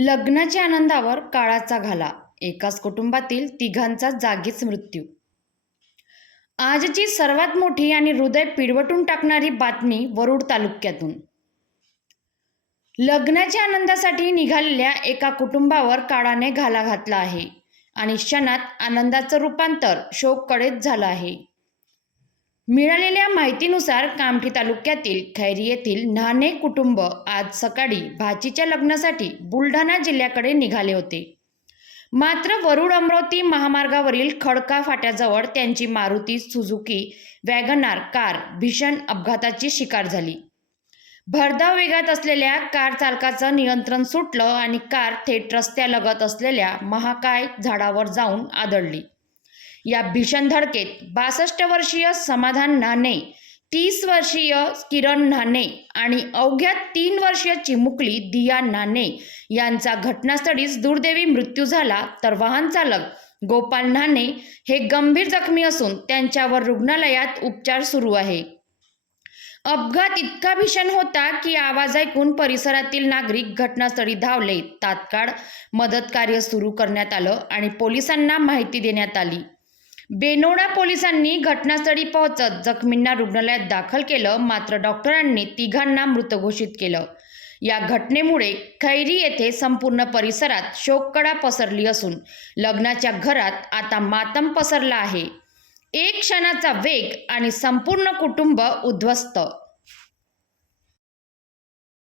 लग्नाच्या आनंदावर काळाचा घाला. एकाच कुटुंबातील तिघांचा जागीच मृत्यू. आजची सर्वात मोठी आणि हृदय पिळवटून टाकणारी बातमी वरुड तालुक्यातून. लग्नाच्या आनंदासाठी निघालेल्या एका कुटुंबावर काळाने घाला घातला आहे आणि क्षणात आनंदाचं रूपांतर शोककडेच झालं आहे. मिळालेल्या माहितीनुसार कामठी तालुक्यातील खैरी येथील न्हाणे कुटुंब आज सकाळी भाचीच्या लग्नासाठी बुलढाणा जिल्ह्याकडे निघाले होते. मात्र वरुड अमरावती महामार्गावरील खडका फाट्याजवळ त्यांची मारुती सुझुकी वॅगनार कार भीषण अपघाताची शिकार झाली. भरधाव वेगात असलेल्या कार चालकाचं नियंत्रण सुटलं आणि कार थेट रस्त्यालगत असलेल्या महाकाय झाडावर जाऊन आदळली. या भीषण धडकेत 62 वर्षीय समाधान न्हाणे, 30 वर्षीय किरण न्हाणे आणि अवघ्या 3 वर्षीय चिमुकली दिया न्हाणे यांचा घटनास्थळीच दुर्दैवी मृत्यू झाला, तर वाहन चालक गोपाल न्हाणे हे गंभीर जखमी असून त्यांच्यावर रुग्णालयात उपचार सुरू आहे. अपघात इतका भीषण होता की आवाज ऐकून परिसरातील नागरिक घटनास्थळी धावले. तात्काळ मदत कार्य सुरू करण्यात आलं आणि पोलिसांना माहिती देण्यात आली. बेनोडा पोलिसांनी घटनास्थळी पोहोचत जखमींना रुग्णालयात दाखल केलं, मात्र डॉक्टरांनी तिघांना मृत घोषित केलं. या घटनेमुळे खैरी येथे संपूर्ण परिसरात शोककळा पसरली असून लग्नाच्या घरात आता मातम पसरला आहे. एक क्षणाचा वेग आणि संपूर्ण कुटुंब उद्ध्वस्त.